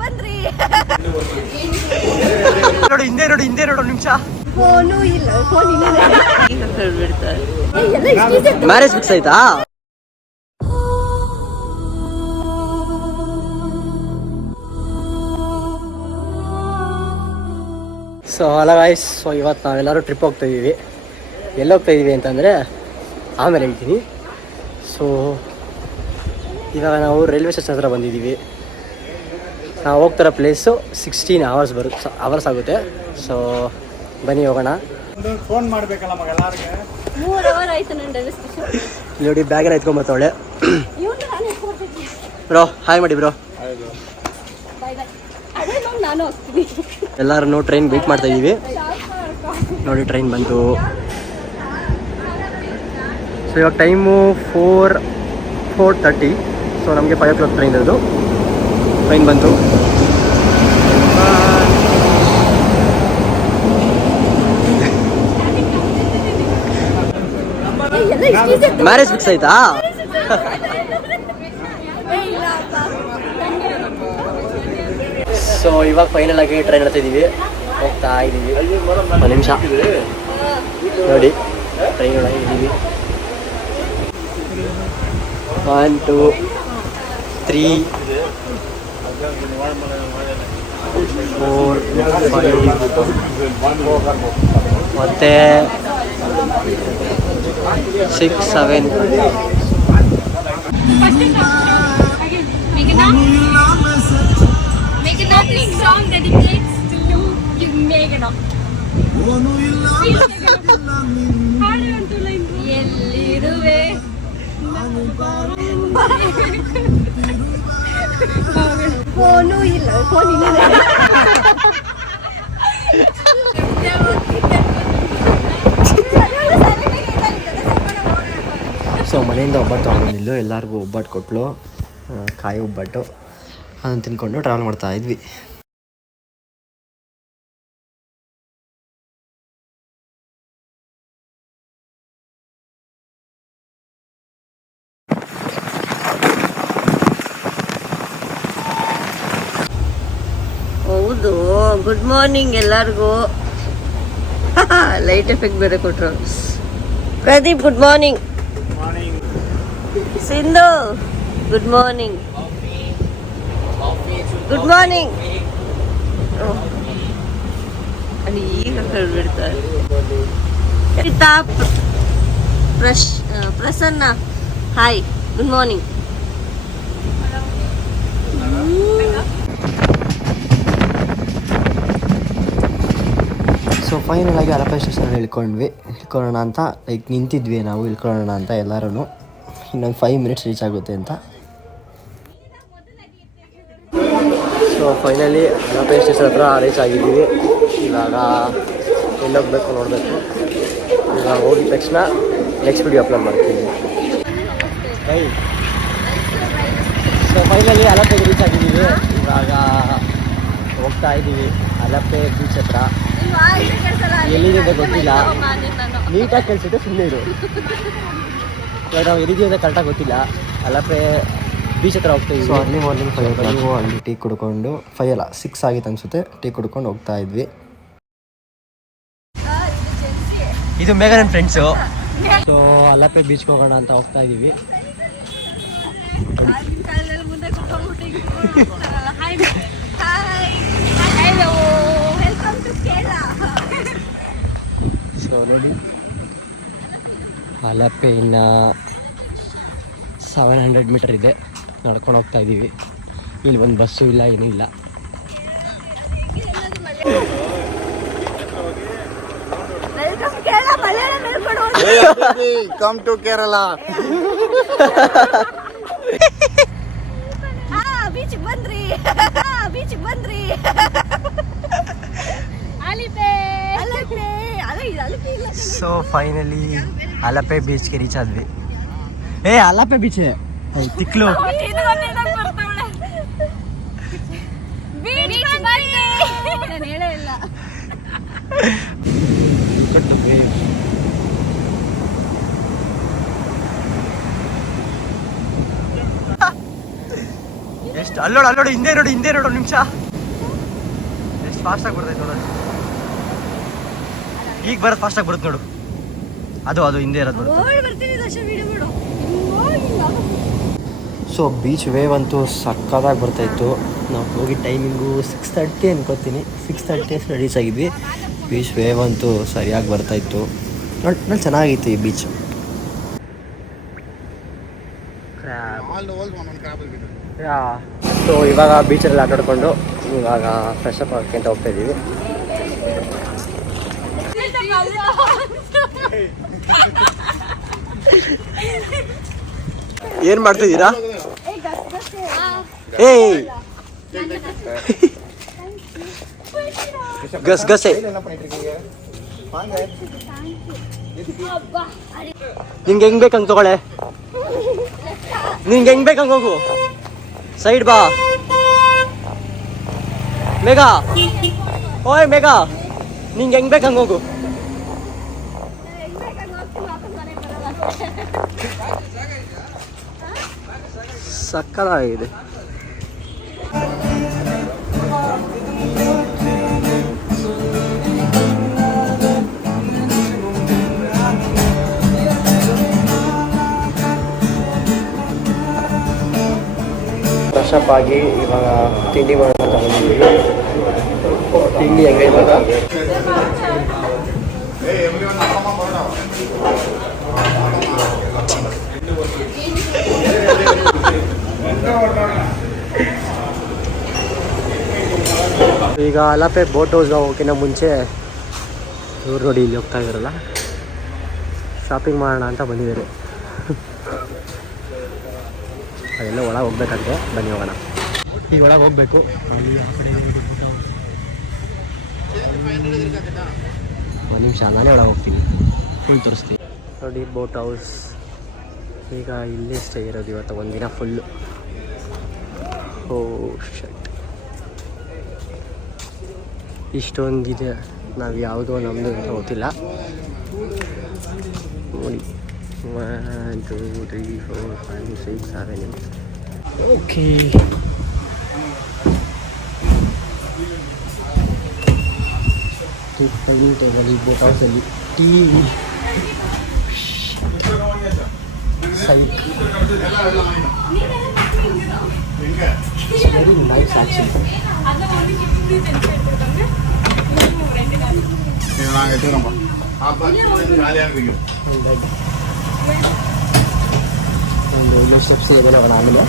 ಬಂದ್ರಿ ನೋಡಿ ಹಿಂದೆ ನೋಡು ನಿಮಿಷ ಫೋನು ಇಲ್ಲ ಫೋನ್ ಇಲ್ಲ ಮ್ಯಾರೇಜ್ ಫಿಕ್ಸ್ ಆಯ್ತಾ ಸೊ ಹಲೋ ಗೈಸ್. ಸೊ ಇವತ್ತು ನಾವೆಲ್ಲರೂ ಟ್ರಿಪ್ ಹೋಗ್ತಾ ಇದ್ದೀವಿ. ಎಲ್ಲಿ ಹೋಗ್ತಾ ಇದ್ದೀವಿ ಅಂತಂದರೆ ಆಮೇಲೆ ಹೇಳ್ತೀನಿ. ಸೊ ಇವಾಗ ನಾವು ರೈಲ್ವೆ ಸ್ಟೇಷನ್ ಹತ್ರ ಬಂದಿದ್ದೀವಿ. ನಾವು ಹೋಗ್ತಿರೋ ಪ್ಲೇಸು 16 ಅವರ್ಸ್ ಆಗುತ್ತೆ. ಸೊ ಬನ್ನಿ ಹೋಗೋಣ. ಫೋನ್ ಮಾಡಬೇಕಲ್ಲ ಮಗ ಎಲ್ಲರಿಗೆ. 3 ಅವರ್ ಆಯ್ತು ನನ್ನ ರೈಲ್ವೆ ಸ್ಟೇಷನ್. ನೋಡಿ ಬ್ಯಾಗನ್ನ ಎತ್ಕೊಂಬತ್ತವಳೆ. ಬ್ರೋ ಹಾಯ್ ಮಾಡಿ ಬ್ರೋ. Bye bye. ಅದೇ ನಾನು ಹೋಗ್ತೀನಿ. ಎಲ್ಲರೂ ಟ್ರೈನ್ ವೇಟ್ ಮಾಡ್ತಾ ಇದ್ದೀವಿ. ನೋಡಿ ಟ್ರೈನ್ ಬಂತು. ಸೊ ಇವಾಗ ಟೈಮು 4:30. ಸೊ ನಮಗೆ 5 o'clock ಟ್ರೈನ್ ಇರೋದು. ಟ್ರೈನ್ ಬಂತು. ಮ್ಯಾರೇಜ್ ಫಿಕ್ಸ್ ಆಯ್ತಾ? ಸೊ ಇವಾಗ ಫೈನಲ್ ಆಗಿ ಟ್ರೈನ್ ಹತ್ತಾ ಇದ್ದೀವಿ. ಹೋಗ್ತಾ ಇದ್ದೀವಿ. ಒಂದು ನಿಮಿಷ ನೋಡಿ ಟ್ರೈನ್ ಒಳಗೆ ಇದ್ದೀವಿ. 1 2 3 4 5 ಮತ್ತೆ 6 7 Opening song dedicates to you, Meghana. ಎಲ್ಲಿರುವೆ ಫೋನು ಇಲ್ಲ ಫೋನ್ ಇಲ್ಲ. ಸೊ ಮನೆಯಿಂದ ಒಬ್ಬಟ್ಟು ತೊಗೊಂಡಿದ್ದು ಎಲ್ಲರಿಗೂ ಒಬ್ಬಟ್ಟು ಕೊಟ್ಟಲು. ಕಾಯಿ ಒಬ್ಬಟ್ಟು ಅದನ್ನು ತಿನ್ಕೊಂಡು ಟ್ರಾವೆಲ್ ಮಾಡ್ತಾ ಇದ್ವಿ. ಹೌದು, ಗುಡ್ ಮಾರ್ನಿಂಗ್ ಎಲ್ಲರಿಗೂ. ಲೈಟ್ ಎಫೆಕ್ಟ್ ಬೇರೆ ಕೊಟ್ರು. Pradeep good morning. Sindhu good morning. Good morning. ಅಲ್ಲಿ ಈಗ ಹೇಳ್ಬಿಡ್ತಾರೆ. Prasanna hi good morning. So final ಆಗಿ ಹರಪೆ ಸ್ಟೇಷನಲ್ಲಿ ಇಳ್ಕೊಳ್ಳೋಣ ಅಂತ ನಿಂತಿದ್ವಿ ನಾವು ಇಳ್ಕೊಳ್ಳೋಣ ಅಂತ ಎಲ್ಲರೂ. ಇನ್ನೊಂದು 5 minutes ರೀಚ್ ಆಗುತ್ತೆ ಅಂತ. ಸೊ ಫೈನಲಿ ಹರಪೆ ಸ್ಟೇಷನ್ ಹತ್ರ ರೀಚ್ ಆಗಿದ್ದೀವಿ. ಇವಾಗ ಎಲ್ಲೋಗ್ಬೇಕು ನೋಡಬೇಕು. ಇವಾಗ ಹೋಗಿದ ತಕ್ಷಣ ನೆಕ್ಸ್ಟ್ ವಿಡಿಯೋ ಅಪ್ಲೋಡ್ ಮಾಡ್ತೀನಿ. ಸೊ ಫೈನಲಿ ಹರಪೆಗೆ ರೀಚ್ ಆಗಿದ್ದೀವಿ. ಇವಾಗ ಹೋಗ್ತಾ ಇದ್ದೀವಿ ಹರಪೆ ಬೀಚ್ ಹತ್ರ. ಎಲ್ಲಿದೆ ಅಂತ ಗೊತ್ತಿಲ್ಲ. ನೀಟಾಗಿ ಕಳಿಸಿದ್ರೆ ಸುಮ್ಮನೆ ಇರು. ಇವಾಗ ನಾವು ಎಲ್ಲಿದ್ದೀವಿ ಅಂತ ಕರೆಕ್ಟಾಗಿ ಗೊತ್ತಿಲ್ಲ. ಹರಪೆ ಬೀಚ್ ಹತ್ರ ಹೋಗ್ತಾಯಿದ್ವಿ. ಸೊ ಅರ್ಲಿ ಮಾರ್ನಿಂಗ್ 5 o'clock ಅಲ್ಲಿ ಟೀ ಕುಡ್ಕೊಂಡು 5 ಅಲ್ಲ 6 ಆಗಿತ್ತು ಅನಿಸುತ್ತೆ. ಟೀ ಕುಡ್ಕೊಂಡು ಹೋಗ್ತಾ ಇದ್ವಿ. ಇದು ಮೇಘ ನನ್ನ ಫ್ರೆಂಡ್ಸು. ಸೊ ಹರಪೆ ಬೀಚ್ಗೆ ಹೋಗೋಣ ಅಂತ ಹೋಗ್ತಾ ಇದ್ದೀವಿ. ಸೊ ನೋಡಿ ಹರಪೆ ಇನ್ನು 700 ಮೀಟರ್ ಇದೆ. ನಡ್ಕೊಂಡು ಹೋಗ್ತಾ ಇದ್ದೀವಿ. ಇಲ್ಲಿ ಒಂದು ಬಸ್ಸು ಇಲ್ಲ, ಏನೂ ಇಲ್ಲ. Come to Kerala. ಬೀಚ್ ಬಂದ್ರಿ. ಸೊ ಫೈನಲಿ ಹರಪೆ ಬೀಚ್ಗೆ ರೀಚ್ ಆದ್ವಿ. ಹರಪೆ ಬೀಚ್ ತಿಕ್ಲು. ಎಷ್ಟು ಅಲ್ಲೋಡು ಹಿಂದೆ ನೋಡು ನಿಮಿಷ ಎಷ್ಟು ಫಾಸ್ಟಾಗಿ ಬರ್ತೈತೆ ನೋಡೋದು. ಈಗ ಬರೋದು ಫಾಸ್ಟಾಗಿ ಬರುತ್ತೆ ನೋಡು. ಅದು ಹಿಂದೆ ಇರೋದು ಬರುತ್ತೆ. ಸೊ ಬೀಚ್ ವೇವ್ ಅಂತೂ ಸಕ್ಕತ್ತಾಗಿ ಬರ್ತಾಯಿತ್ತು. ನಾವು ಹೋಗಿ ಟೈಮಿಂಗು 6:30 ಅನ್ಕೋತೀನಿ. 6:30 ರೀಚ್ ಆಗಿದ್ವಿ. ಬೀಚ್ ವೇವ್ ಅಂತೂ ಸರಿಯಾಗಿ ಬರ್ತಾಯಿತ್ತು. ನೋಡಿ ಚೆನ್ನಾಗಿತ್ತು ಈ ಬೀಚ್. ಸೊ ಇವಾಗ ಬೀಚಲ್ಲಿ ಆಟಾಡ್ಕೊಂಡು ಇವಾಗ ಫ್ರೆಶ್ ಅಪ್ ಆಗೋಕ್ಕೆ ಅಂತ ಹೋಗ್ತಾ ಇದ್ದೀವಿ. ಏನು ಮಾಡ್ತಿದ್ದೀರಾ? ಏಯ್ ಗಸೆ ನಿಂಗೆ ಹೆಂಗ್ ಬೇಕಂಗೆ ತಗೊಳ್ಳೆ. ನಿಂಗೆ ಹೆಂಗ್ ಬೇಕಂಗೆ ಹೋಗು. ಸೈಡ್ ಬಾ ಮೇಘಾ. ಓಯ್ ಮೇಘಾ, ನಿಂಗೆ ಹೆಂಗ್ ಬೇಕಂಗೆ ಹೋಗು. ಸಕ್ಕತ್ತಾಗಿದೆ. ಫ್ರೆಶ್ ಅಪ್ ಆಗಿ ಇವಾಗ ತಿಂಡಿ ಮಾಡೋಣ ತಗೊಂಡಿದ್ದೀವಿ. ತಿಂಡಿ ಹೆಂಗೆ ಇವಾಗ ಈಗ ಅಲಪೆ ಬೋಟ್ ಹೌಸ್ಗೆ ಹೋಗೋಕ್ಕಿಂತ ಮುಂಚೆ ಇವ್ರು ನೋಡಿ ಇಲ್ಲಿ ಹೋಗ್ತಾ ಇದ್ದಾರಲ್ಲ, ಶಾಪಿಂಗ್ ಮಾಡೋಣ ಅಂತ ಬಂದಿದ್ದಾರೆ. ಅದೆಲ್ಲ ಒಳಗೆ ಹೋಗ್ಬೇಕಂತೆ, ಬನ್ನಿ ಹೋಗೋಣ. ಈಗ ಒಳಗೆ ಹೋಗಬೇಕು. ಒಂದು ನಿಮಿಷ, ನಾನೇ ಒಳಗೆ ಹೋಗ್ತೀನಿ, ಫುಲ್ ತೋರಿಸ್ತೀನಿ. ನೋಡಿ ಬೋಟ್ ಹೌಸ್. ಈಗ ಇಲ್ಲೇ ಸ್ಟೇ ಇರೋದು ಇವತ್ತು ಒಂದಿನ ಫುಲ್ಲು. ಓ ಶಟ್, ಇಷ್ಟೊಂದಿದೆ. ನಾವು ಯಾವುದೋ ನಮ್ಮದು ಅಂತ ಗೊತ್ತಿಲ್ಲ. ನೋಡಿ 1 2 3 4 5 6 7 8. ಓಕೆ, ತಗೊಳ್ಳಿ ಬೋಟ್ ಹೌಸಲ್ಲಿ ಟೀ. ಸೈಕ್ ವೆರಿ ನೈಸ್ ಆ್ಯಕ್ಚುಲಿ. ಒಂದು ಒಳ್ಳೆ ಸ್ಟೆಪ್ಸ್ ಇದೆ ಆಮೇಲೆ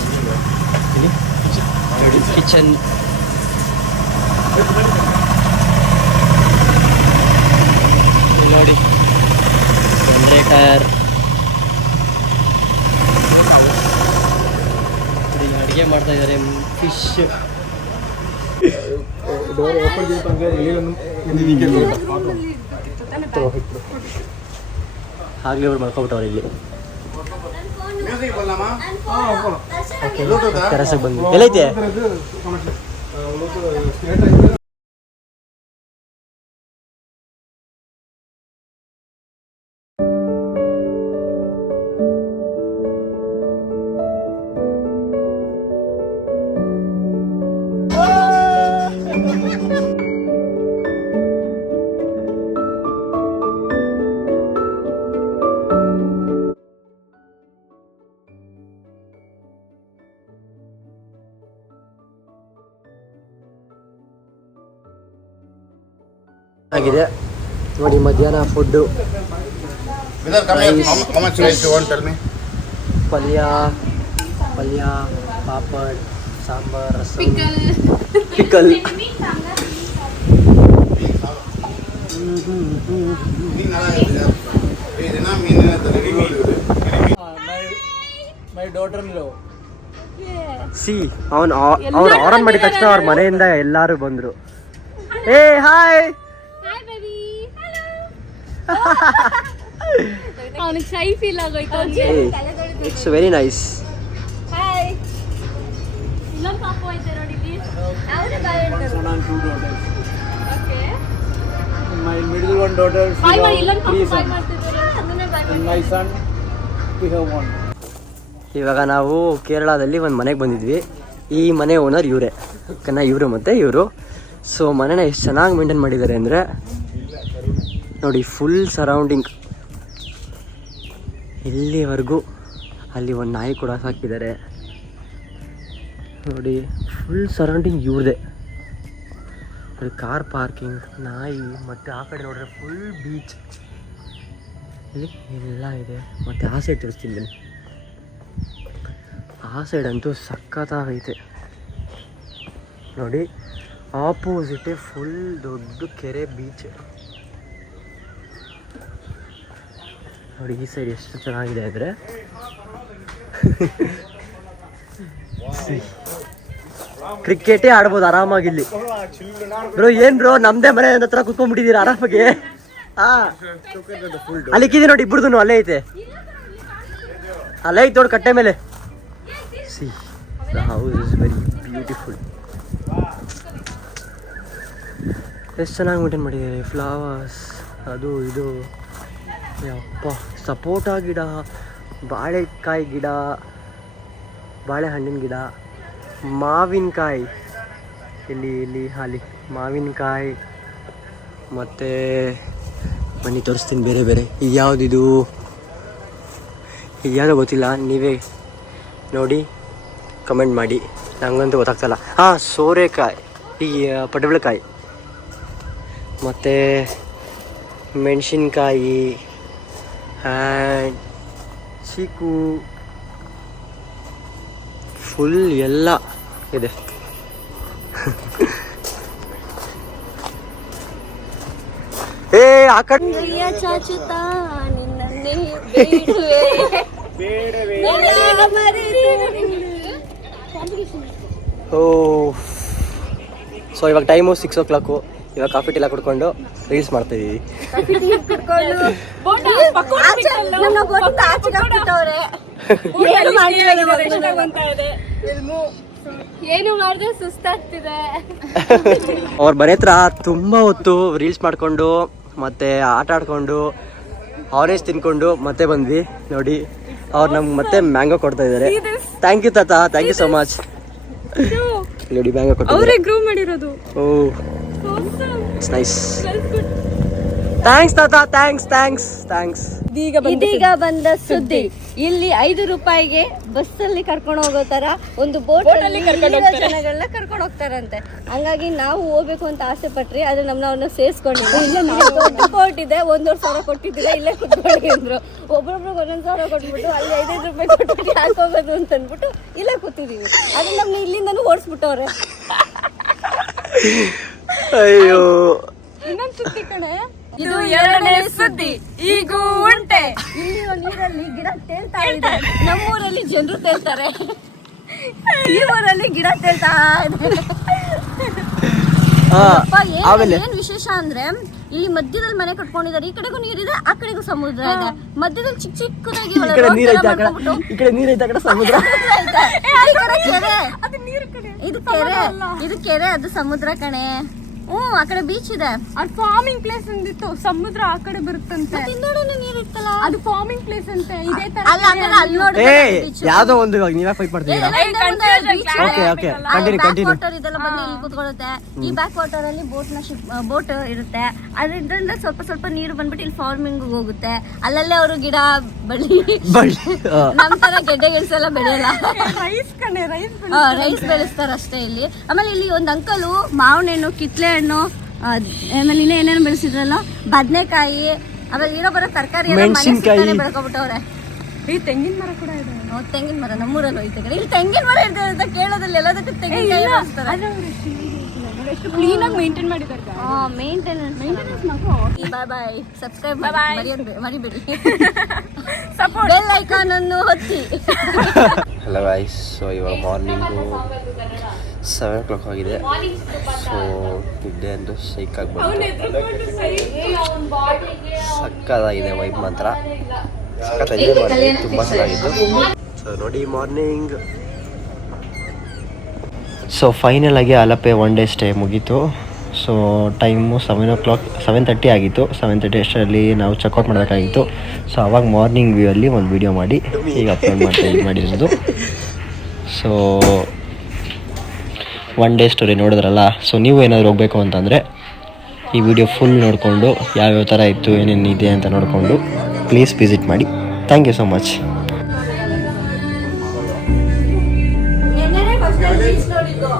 ಕಿಚನ್. ನೋಡಿ ಜನರೇಟರ್, ಅಡುಗೆ ಮಾಡ್ತಾ ಇದ್ದಾರೆ. ಫಿಶ್ ಆಗ್ಲೇ ಅವ್ರು ಮಾಡ್ಕೊಬಿಟ್ಟವ್ರು ಇಲ್ಲಿ. ಟೆರಸ್ಗೆ ಬಂದ್ವಿ. ಎಲ್ಲೈತೆ? ಆಗಿದೆ ನೋಡಿ ಮಧ್ಯಾಹ್ನ ಫುಡ್ಡು. ಪಲ್ಯ, papad, sambar, rasam, pickle. My daughter in law. C ಅವ್ರು ಆರನ್ ಮಾಡಿದ ತಕ್ಷಣ ಅವ್ರ ಮನೆಯಿಂದ ಎಲ್ಲರೂ ಬಂದರು. ಏ ಹಾಯ್. ಅವನಿಗೆ ಶೈ ಫೀಲ್ ಆಗೋಯ್ತು. It's very nice. ಹಾಯ್. ಇಲ್ಲೊಂದು ಪಾಪು ಐತೆ ನೋಡಿ ಇಲ್ಲಿ. ಅವರೇ ಬಾಯ್ ಹೇಳ್ತಾರೆ. Okay. My middle one daughter. ಬಾಯ್ ಮಾಡಿ, ಇಲ್ಲೊಂದು ಪಾಪು ಬಾಯ್ ಮಾಡ್ತಿದ್ದಾರೆ. ಅದನ್ನೇ ಬಾಯ್ ಮಾಡಿ. My son, we have one. ಇವಾಗ ನಾವು ಕೇರಳದಲ್ಲಿ ಒಂದು ಮನೆಗೆ ಬಂದಿದ್ವಿ. ಈ ಮನೆ ಓನರ್ ಇವರೇ ಇವರು ಮತ್ತು ಇವರು. ಸೊ ಮನೇನ ಎಷ್ಟು ಚೆನ್ನಾಗಿ ಮೇಂಟೈನ್ ಮಾಡಿದ್ದಾರೆ ಅಂದರೆ ನೋಡಿ, ಫುಲ್ ಸರೌಂಡಿಂಗ್ ಇಲ್ಲಿವರೆಗೂ. ಅಲ್ಲಿ ಒಂದು ನಾಯಿ ಕೂಡ ಸಾಕಿದ್ದಾರೆ ನೋಡಿ. ಫುಲ್ ಸರೌಂಡಿಂಗ್ ಇವ್ರದೇ. ಅಲ್ಲಿ ಕಾರ್ ಪಾರ್ಕಿಂಗ್, ನಾಯಿ, ಮತ್ತು ಆ ಕಡೆ ನೋಡಿದ್ರೆ ಫುಲ್ ಬೀಚ್ ಇಲ್ಲಿ ಎಲ್ಲ ಇದೆ. ಮತ್ತು ಆ ಸೈಡ್ ತೋರಿಸ್ತೀನಿ ಬನ್ನಿ. ಆ ಸೈಡ್ ಅಂತೂ ಸಖತ್ತಾಗೈತೆ ನೋಡಿ. ಆಪೋಸಿಟೇ ಫುಲ್ ದೊಡ್ಡ ಕೆರೆ, ಬೀಚ್ ನೋಡಿ. ಈ ಸೈಡ್ ಎಷ್ಟು ಚೆನ್ನಾಗಿದೆ ಅಂದರೆ ಕ್ರಿಕೆಟೇ ಆಡ್ಬೋದು ಆರಾಮಾಗಿಲ್ಲಿ. ಬ್ರೋ ಏನು ಬ್ರೋ, ನಮ್ಮದೇ ಮನೆ ಹತ್ರ ಕುತ್ಕೊಂಡ್ಬಿಟ್ಟಿದ್ದೀರಾ ಆರಾಮಾಗಿ. ಅಲ್ಲಿಕ್ಕಿದೆ ನೋಡಿ, ಇಬ್ಬರದು ಅಲ್ಲೇ ಐತೆ, ಅಲ್ಲೇ ಐತೆ ನೋಡಿ ಕಟ್ಟೆ ಮೇಲೆ. C the house is very beautiful. ಎಷ್ಟು ಚೆನ್ನಾಗಿ ಮೇಂಟೈನ್ ಮಾಡಿದ್ದಾರೆ. ಫ್ಲವರ್ಸ್, ಅದು ಇದು, ಯಪ್ಪ, ಸಪೋಟ ಗಿಡ, ಬಾಳೆಕಾಯಿ ಗಿಡ, ಬಾಳೆಹಣ್ಣಿನ ಗಿಡ, ಮಾವಿನಕಾಯಿ, ಇಲ್ಲಿ ಅಲ್ಲಿ ಮಾವಿನಕಾಯಿ. ಮತ್ತು ಬನ್ನಿ ತೋರಿಸ್ತೀನಿ ಬೇರೆ ಬೇರೆ. ಇದು ಯಾವುದಿದು, ಇದು ಯಾವುದೋ ಗೊತ್ತಿಲ್ಲ, ನೀವೇ ನೋಡಿ ಕಮೆಂಟ್ ಮಾಡಿ, ನಂಗಂತೂ ಗೊತ್ತಾಗ್ತಲ್ಲ. ಸೋರೆಕಾಯಿ, ಈ ಪಡವಲಕಾಯಿ, ಮತ್ತು ಮೆಣಸಿನ್ಕಾಯಿ ಆ್ಯಂಡ್ ಚೀಕು, ಫುಲ್ ಎಲ್ಲ ಇದೆ. ಆ ಕಡೆ ಸೊ ಇವಾಗ ಟೈಮು 6 o'clock. ಇವಾಗ ಕಾಫಿ ಟೀ ಎಲ್ಲ ಕುಡ್ಕೊಂಡು ರೀಲ್ಸ್ ಮಾಡ್ತಾ ಇದೀವಿ. ಏನು ಮಾಡಿದ್ರೆ ಸುಸ್ತಾಗ್ತಿದೆ. ಅವ್ರ ಮನೆ ಹತ್ರ ತುಂಬಾ ಹೊತ್ತು ರೀಲ್ಸ್ ಮಾಡ್ಕೊಂಡು ಮತ್ತೆ ಆಟ ಆಡ್ಕೊಂಡು ಆರೆಂಜ್ ತಿನ್ಕೊಂಡು ಮತ್ತೆ ಬಂದ್ವಿ ನೋಡಿ. ಅವ್ರು ನಮ್ಗೆ ಮತ್ತೆ ಮ್ಯಾಂಗೋ ಕೊಡ್ತಾ ಇದ್ದಾರೆ. ಥ್ಯಾಂಕ್ ಯು ತಾತ, ಥ್ಯಾಂಕ್ ಯು ಸೋ ಮಚ್. ನೋಡಿ ಮ್ಯಾಂಗೋ ಕೊಡ್ತಾರೆ, ಗ್ರೂ ಮಾಡಿರೋದು. It's nice. ಥ್ಯಾಂಕ್ಸ್ ತಾತ, ಥ್ಯಾಂಕ್ಸ್. ಇದೀಗ ಬಂದ ಸುದ್ದಿ. ಇಲ್ಲಿ 5 ರೂಪಾಯಿಗೆ ಬಸ್ಸಲ್ಲಿ ಕರ್ಕೊಂಡು ಹೋಗೋ ತರ ಒಂದು ಬೋಟ್ ಅಲ್ಲಿ ಜನಗಳನ್ನ ಕರ್ಕೊಂಡು ಹೋಗ್ತಾರಂತೆ. ಹಂಗಾಗಿ ನಾವು ಹೋಗ್ಬೇಕು ಅಂತ ಆಸೆ ಪಟ್ರಿ, ಆದ್ರೆ ನಮ್ಮನ್ನ ಸೇರ್ಸ್ಕೊಂಡಿಲ್ಲ. ಇಲ್ಲೇ ದೊಡ್ಡ ಕೋರ್ಟ್ ಇದೆ, 1,500 ಕೊಟ್ಟಿದ್ದೀರಾ, ಇಲ್ಲೇ ಕುತ್ಕೊಳ್ಳಿ ಅಂದ್ರು. ಒಬ್ಬೊಬ್ರಿಗೆ 1,000 ಕೊಟ್ಬಿಟ್ಟು ಅಲ್ಲಿ 5 ರೂಪಾಯಿ ಕೊಟ್ಬಿಟ್ಟು ಯಾಕೆ ಹೋಗೋದು ಅಂತ ಅಂದ್ಬಿಟ್ಟು ಇಲ್ಲೇ ಕೂತಿದೀವಿ. ಆದ್ರೆ ನಮ್ನ ಇಲ್ಲಿಂದನೂ ಓಡಿಸ್ಬಿಟ್ಟವ್ರೆ. ಅಯ್ಯೋ, ಇನ್ನೊಂದು ಸುದ್ದಿ ಕಣೆ, ಇದು 2ನೇ ಸುದ್ದಿ. ಈಗ ಉಂಟೆ ಇಲ್ಲಿ ನೀರಲ್ಲಿ ಗಿಡ ತೇಲ್ತಾ ಇದೆ. ನಮ್ಮೂರಲ್ಲಿ ಜನರು ತೇಲ್ತಾರೆ, ಈ ಊರಲ್ಲಿ ಗಿಡ ತೇಲ್ತಾ ಇದೆ. ಏನ್ ವಿಶೇಷ ಅಂದ್ರೆ ಇಲ್ಲಿ ಮಧ್ಯದಲ್ಲಿ ಮನೆ ಕಟ್ಕೊಂಡಿದ್ದಾರೆ. ಈ ಕಡೆಗೂ ನೀರಿದೆ, ಆ ಕಡೆಗೂ ಸಮುದ್ರ ಇದೆ. ಮಧ್ಯದಲ್ಲಿ ಚಿಕ್ಕದಾಗಿ ಇದು ಕೆರೆ, ಅದು ಸಮುದ್ರ ಕಣೆ. ಆ ಕಡೆ ಬೀಚ್ ಇದೆ. ಅದು ಫಾರ್ಮಿಂಗ್ ಪ್ಲೇಸ್ ಅಂದಿತ್ತು. ಸಮುದ್ರ ಆ ಕಡೆ ಬರುತ್ತಂತೆ. ನೀರ್ ಇರ್ತಲ್ಲ, ಅದು ಫಾರ್ಮಿಂಗ್ ಪ್ಲೇಸ್ ಅಂತೆ. ಇದೇ ತರ ಯಾವ್ದೋ ಒಂದು ನೀವೇ ಫೈಟ್ ಮಾಡ್ತೀರಾ. ಇದೆಲ್ಲ ಬಂದು ಇಲ್ಲಿ ಕೂತ್ಕೊಳ್ಳುತ್ತೆ. ಈ ಬ್ಯಾಕ್ ವಾಟರ್ ಅಲ್ಲಿ ಬೋಟ್ ಇರುತ್ತೆ. ಅದರಿಂದ ಸ್ವಲ್ಪ ನೀರು ಬಂದ್ಬಿಟ್ಟು ಇಲ್ಲಿ ಫಾರ್ಮಿಂಗ್ ಹೋಗುತ್ತೆ. ಅಲ್ಲಲ್ಲೇ ಅವರು ಗಿಡ ಬಳ್ಳಿ ನಮ್ ತರ ಗೆಡ್ಡೆ ಗೆಣಸೆಲ್ಲ ಬೆಳೆಯಲ್ಲ, ರೈಸ್ ಬೆಳೆಸ್ತಾರ ಅಷ್ಟೇ ಇಲ್ಲಿ. ಆಮೇಲೆ ಇಲ್ಲಿ ಒಂದ್ ಅಂಕಲು ಮಾವಿನ ಹಣ್ಣು, ಕಿತ್ಲೆ ಹಣ್ಣು, ಆಮೇಲೆ ಏನೇನು ಬೆಳೆಸಿದ್ರಲ್ಲ, ಬದನೆಕಾಯಿ, ಆಮೇಲೆ ಏನೋ ಬರೋ ತರಕಾರಿ ಬೆಳ್ಕೊಬಿಟ್ಟವ್ರೆ. ಈ ತೆಂಗಿನ ಮರ ಕೂಡ ಇದೆ. ತೆಂಗಿನ ಮರ ನಮ್ಮೂರಲ್ಲಿ ಹೋಯ್ತು. ಇಲ್ಲಿ ತೆಂಗಿನ ಮರ ಇರ್ತದೆ ಅಂತ ಕೇಳೋದ್ರಲ್ಲಿ ಎಲ್ಲದಕ್ಕೂ ತೆಂಗಿನಕಾಯಿ ಬೆಳೆಸ್ತಾರೆ. ಎಷ್ಟು ಕ್ಲೀನ್ ಆಗಿ ಮೇಂಟೈನ್ ಮಾಡಿದ್ದಾರೆ. ಮೇಂಟೆನೆನ್ಸ್ ಬಾಯ್. ಸಬ್ಸ್ಕ್ರೈಬ್ ಮರಿಬೇಡಿ. ಬೆಲ್ ಐಕಾನ್ ಅನ್ನು ಒತ್ತಿ. ಹಲೋ ಗೈಸ್, ಸೊ ಇವಾಗ ಮಾರ್ನಿಂಗು 7 o'clock ಆಗಿದೆ. ಸೊ ನಿದ್ದೆ ಅಂತೂ ಶೈಕ್ ಆಗ್ಬೋದು. ಸಕ್ಕತ್ತಾಗಿದೆ ವೈಬ್ ಮಾತ್ರ, ಸಖತ್ ಎಂಜಾಯ್ ಮಾಡಿದ್ವಿ, ತುಂಬ ಚೆನ್ನಾಗಿತ್ತು. ಸೊ ನೋಡಿ ಮಾರ್ನಿಂಗ್. ಸೊ ಫೈನಲ್ ಆಗಿ ಅಲಪೆ 1 day ಸ್ಟೇ ಮುಗೀತು. ಸೊ ಟೈಮು 7:30 ಆಗಿತ್ತು. 7:30 ಅಷ್ಟರಲ್ಲಿ ನಾವು ಚೆಕ್ಔಟ್ ಮಾಡಬೇಕಾಗಿತ್ತು. ಸೊ ಅವಾಗ ಮಾರ್ನಿಂಗ್ ವ್ಯೂ ಅಲ್ಲಿ ಒಂದು ವಿಡಿಯೋ ಮಾಡಿ ಈಗ ಅಪ್ಲೋಡ್ ಮಾಡಿರೋದು. ಸೊ 1 ಡೇ ಸ್ಟೋರಿ ನೋಡಿದ್ರಲ್ಲ. ಸೊ ನೀವು ಏನಾದರೂ ಹೋಗಬೇಕು ಅಂತಂದರೆ ಈ ವಿಡಿಯೋ ಫುಲ್ ನೋಡಿಕೊಂಡು ಯಾವ್ಯಾವ ಥರ ಇತ್ತು ಏನೇನು ಇದೆ ಅಂತ ನೋಡಿಕೊಂಡು ಪ್ಲೀಸ್ ವಿಸಿಟ್ ಮಾಡಿ. Thank you so much. ನೆನ್ನೆನೇ ಫಸ್ಟ್ ಟೈಮ್ ಬೀಚ್ ನೋಡಿದ್ದು.